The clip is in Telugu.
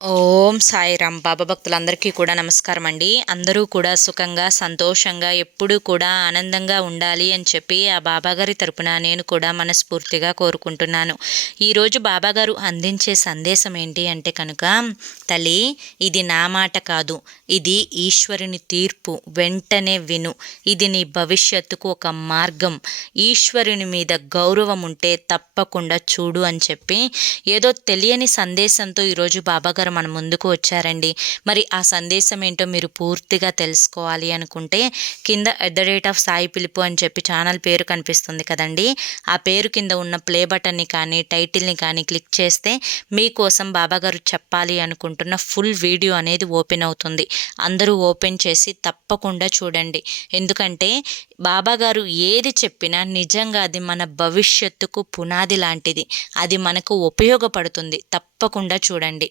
ఓం సాయిరామ్. బాబా భక్తులందరికీ కూడా నమస్కారం అండి. అందరూ కూడా సుఖంగా సంతోషంగా ఎప్పుడూ కూడా ఆనందంగా ఉండాలి అని చెప్పి ఆ బాబాగారి తరపున నేను కూడా మనస్ఫూర్తిగా కోరుకుంటున్నాను. ఈరోజు బాబాగారు అందించే సందేశం ఏంటి అంటే కనుక, తల్లి, ఇది నా మాట కాదు, ఇది ఈశ్వరుని తీర్పు, వెంటనే విను. ఇది నీ భవిష్యత్తుకు ఒక మార్గం. ఈశ్వరుని మీద గౌరవం ఉంటే తప్పకుండా చూడు అని చెప్పి ఏదో తెలియని సందేశంతో ఈరోజు బాబాగారు మన ముందుకు వచ్చారండి. మరి ఆ సందేశం ఏంటో మీరు పూర్తిగా తెలుసుకోవాలి అనుకుంటే కింద @సాయి పిలుపు అని చెప్పి ఛానల్ పేరు కనిపిస్తుంది కదండి. ఆ పేరు కింద ఉన్న ప్లే బటన్ని కానీ టైటిల్ని కానీ క్లిక్ చేస్తే మీకోసం బాబాగారు చెప్పాలి అనుకుంటున్న ఫుల్ వీడియో అనేది ఓపెన్ అవుతుంది. అందరూ ఓపెన్ చేసి తప్పకుండా చూడండి. ఎందుకంటే బాబాగారు ఏది చెప్పినా నిజంగా అది మన భవిష్యత్తుకు పునాది లాంటిది. అది మనకు ఉపయోగపడుతుంది. తప్పకుండా చూడండి.